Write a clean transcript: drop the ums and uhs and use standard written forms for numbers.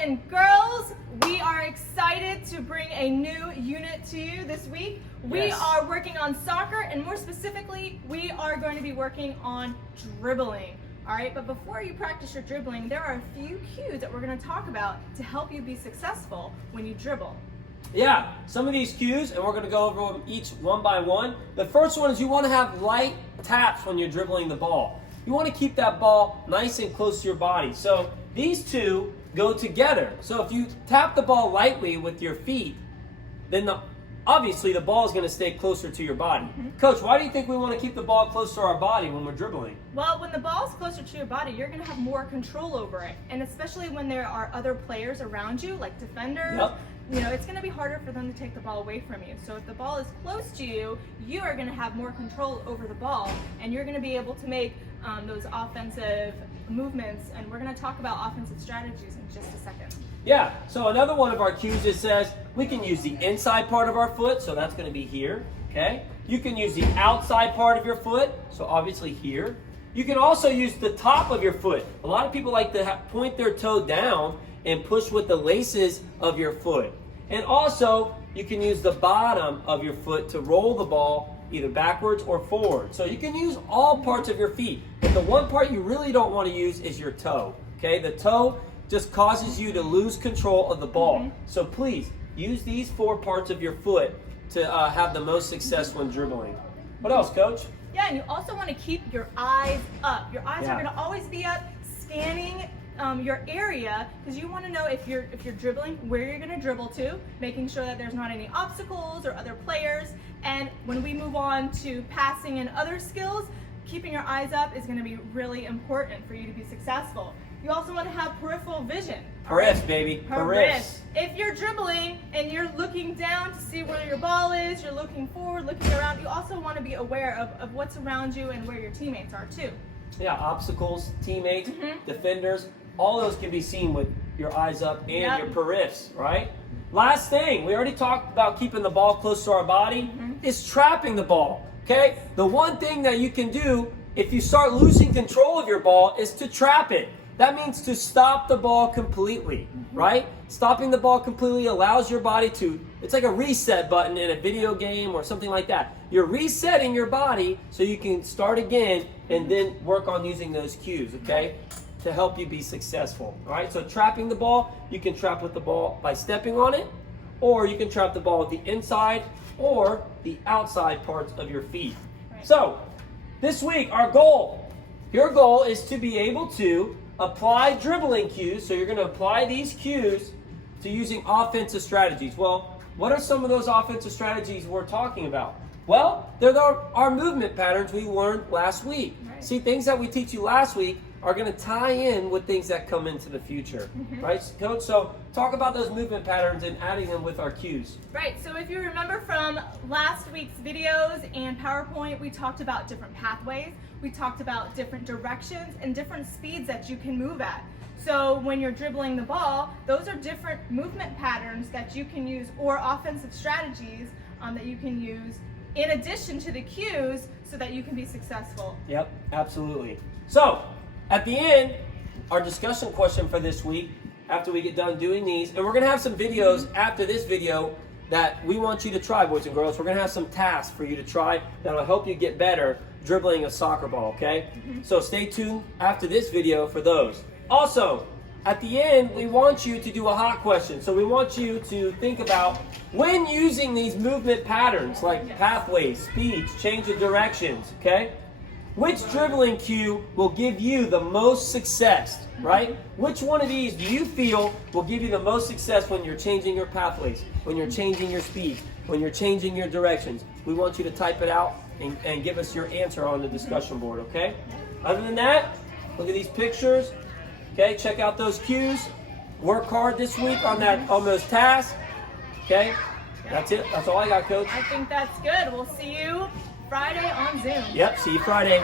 and girls, we are excited to bring a new unit to you this week. We are working on soccer, and more specifically, we are going to be working on dribbling. All right, but before you practice your dribbling, there are a few cues that we're going to talk about to help you be successful when you dribble. Yeah, some of these cues, and we're going to go over them each one by one. The first one is you want to have light taps when you're dribbling the ball. You want to keep that ball nice and close to your body. So these two go together. So if you tap the ball lightly with your feet, then obviously the ball is going to stay closer to your body. Coach, why do you think we want to keep the ball close to our body when we're dribbling? Well, when the ball is closer to your body, you're going to have more control over it. And especially when there are other players around you, like defenders, you know, it's going to be harder for them to take the ball away from you. So if the ball is close to you, you are going to have more control over the ball, and you're going to be able to make those offensive movements. And we're going to talk about offensive strategies in just a second. Yeah, so another one of our cues, it says we can use the inside part of our foot, so that's going to be here, okay? You can use the outside part of your foot, so obviously here. You can also use the top of your foot. A lot of people like to point their toe down and push with the laces of your foot. And also, you can use the bottom of your foot to roll the ball either backwards or forward. So you can use all parts of your feet, but the one part you really don't want to use is your toe, okay? The toe just causes you to lose control of the ball. So please, use these four parts of your foot to have the most success when dribbling. What else, Coach? Yeah, and you also want to keep your eyes up. Your eyes are going to always be up, scanning your area, because you want to know if you're dribbling, where you're going to dribble to, making sure that there's not any obstacles or other players. And when we move on to passing and other skills, keeping your eyes up is going to be really important for you to be successful. You also want to have peripheral vision. Periffs, baby. Periffs. If you're dribbling and you're looking down to see where your ball is, you're looking forward, looking around, you also want to be aware of what's around you and where your teammates are too. Yeah, obstacles, teammates, defenders, all those can be seen with your eyes up and your periffs, right? Last thing, we already talked about keeping the ball close to our body, is trapping the ball, okay? The one thing that you can do if you start losing control of your ball is to trap it. That means to stop the ball completely, right? Stopping the ball completely allows your body to, it's like a reset button in a video game or something like that. You're resetting your body so you can start again and then work on using those cues, okay? To help you be successful, all right? So trapping the ball, you can trap with the ball by stepping on it, or you can trap the ball with the inside or the outside parts of your feet. So this week, your goal is to be able to apply dribbling cues. So you're going to apply these cues to using offensive strategies. Well, what are some of those offensive strategies we're talking about? Well, they're our movement patterns we learned last week. See, things that we teach you last week are going to tie in with things that come into the future, right, Coach? So talk about those movement patterns and adding them with our cues. Right, so if you remember from last week's videos and PowerPoint, we talked about different pathways. We talked about different directions and different speeds that you can move at. So when you're dribbling the ball, those are different movement patterns that you can use, or offensive strategies that you can use in addition to the cues so that you can be successful. Yep, absolutely. So at the end, our discussion question for this week, after we get done doing these, and we're going to have some videos after this video that we want you to try, boys and girls. We're going to have some tasks for you to try that will help you get better dribbling a soccer ball, okay? So stay tuned after this video for those. Also, at the end, we want you to do a hot question. So we want you to think about when using these movement patterns like pathways, speeds, change of directions, okay? Which dribbling cue will give you the most success, right? Which one of these do you feel will give you the most success when you're changing your pathways, when you're changing your speeds, when you're changing your directions? We want you to type it out and give us your answer on the discussion board, okay? Other than that, look at these pictures, okay? Check out those cues. Work hard this week on those tasks, okay? That's it. That's all I got, Coach. I think that's good. We'll see you Friday on Zoom. Yep, see you Friday.